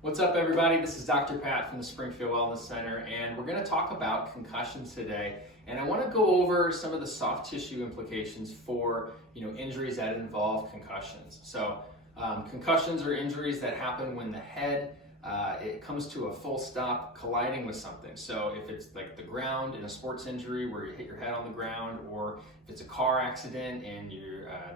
What's up, everybody? This is Dr. Pat from the Springfield Wellness Center, and we're going to talk about concussions today. And I want to go over some of the soft tissue implications for injuries that involve concussions. So concussions are injuries that happen when the head it comes to a full stop colliding with something. So if it's like the ground in a sports injury where you hit your head on the ground, or if it's a car accident and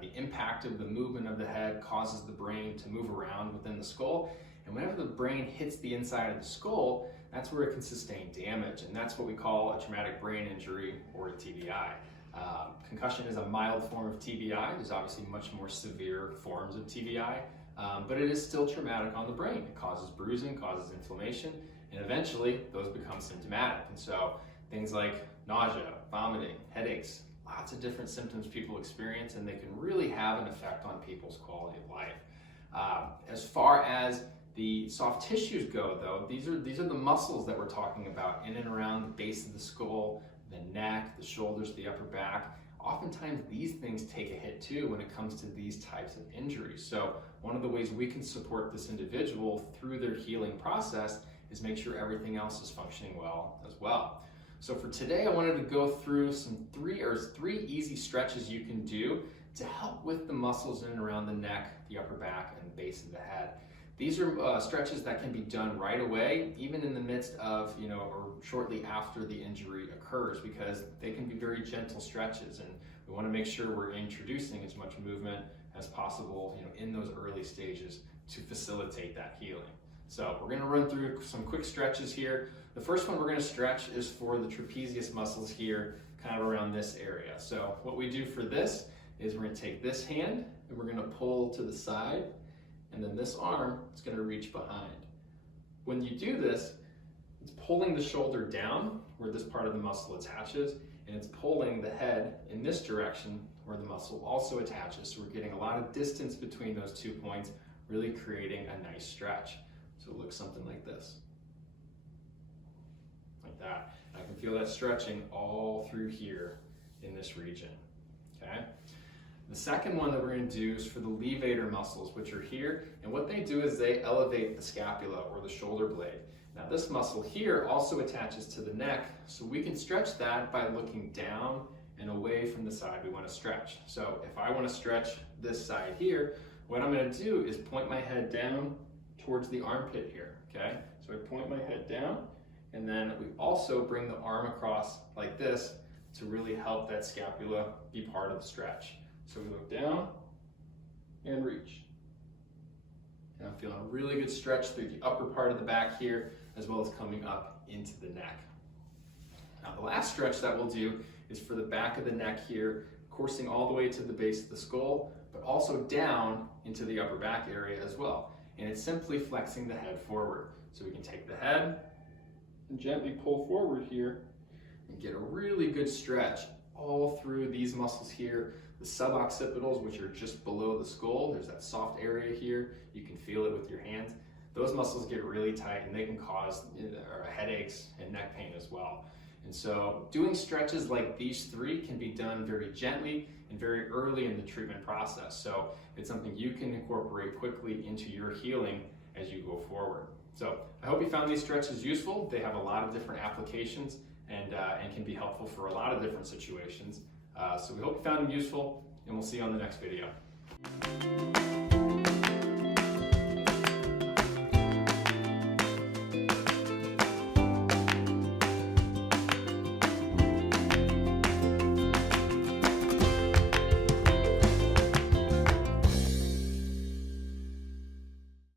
the impact of the movement of the head causes the brain to move around within the skull. And whenever the brain hits the inside of the skull, that's where it can sustain damage, and that's what we call a traumatic brain injury, or a TBI. Concussion is a mild form of TBI. There's obviously much more severe forms of TBI, but it is still traumatic on the brain. It causes bruising, causes inflammation, and eventually those become symptomatic. And so things like nausea, vomiting, headaches, lots of different symptoms people experience, and they can really have an effect on people's quality of life. As far as the soft tissues go, though, these are the muscles that we're talking about in and around the base of the skull, the neck, the shoulders, the upper back. Oftentimes these things take a hit too when it comes to these types of injuries. So one of the ways we can support this individual through their healing process is make sure everything else is functioning well as well. So for today, I wanted to go through three easy stretches you can do to help with the muscles in and around the neck, the upper back, and the base of the head. These are stretches that can be done right away, even in the midst of, or shortly after the injury occurs, because they can be very gentle stretches, and we want to make sure we're introducing as much movement as possible, in those early stages to facilitate that healing. So we're going to run through some quick stretches here. The first one we're going to stretch is for the trapezius muscles here, kind of around this area. So what we do for this is we're going to take this hand and we're going to pull to the side, and then this arm is going to reach behind. When you do this, it's pulling the shoulder down where this part of the muscle attaches, and it's pulling the head in this direction where the muscle also attaches. So we're getting a lot of distance between those 2 points, really creating a nice stretch. So it looks something like this. Like that. I can feel that stretching all through here in this region. Okay? The second one that we're going to do is for the levator muscles, which are here, and what they do is they elevate the scapula, or the shoulder blade. Now this muscle here also attaches to the neck, so we can stretch that by looking down and away from the side we want to stretch. So if I want to stretch this side here, what I'm going to do is point my head down towards the armpit here, okay? So I point my head down, and then we also bring the arm across like this to really help that scapula be part of the stretch. So we look down and reach. And I'm feeling a really good stretch through the upper part of the back here, as well as coming up into the neck. Now the last stretch that we'll do is for the back of the neck here, coursing all the way to the base of the skull, but also down into the upper back area as well. And it's simply flexing the head forward. So we can take the head and gently pull forward here and get a really good stretch all through these muscles here. The suboccipitals, which are just below the skull, there's that soft area here. You can feel it with your hands. Those muscles get really tight, and they can cause headaches and neck pain as well. And so doing stretches like these three can be done very gently and very early in the treatment process. So it's something you can incorporate quickly into your healing as you go forward. So I hope you found these stretches useful. They have a lot of different applications and can be helpful for a lot of different situations. So we hope you found them useful, and we'll see you on the next video.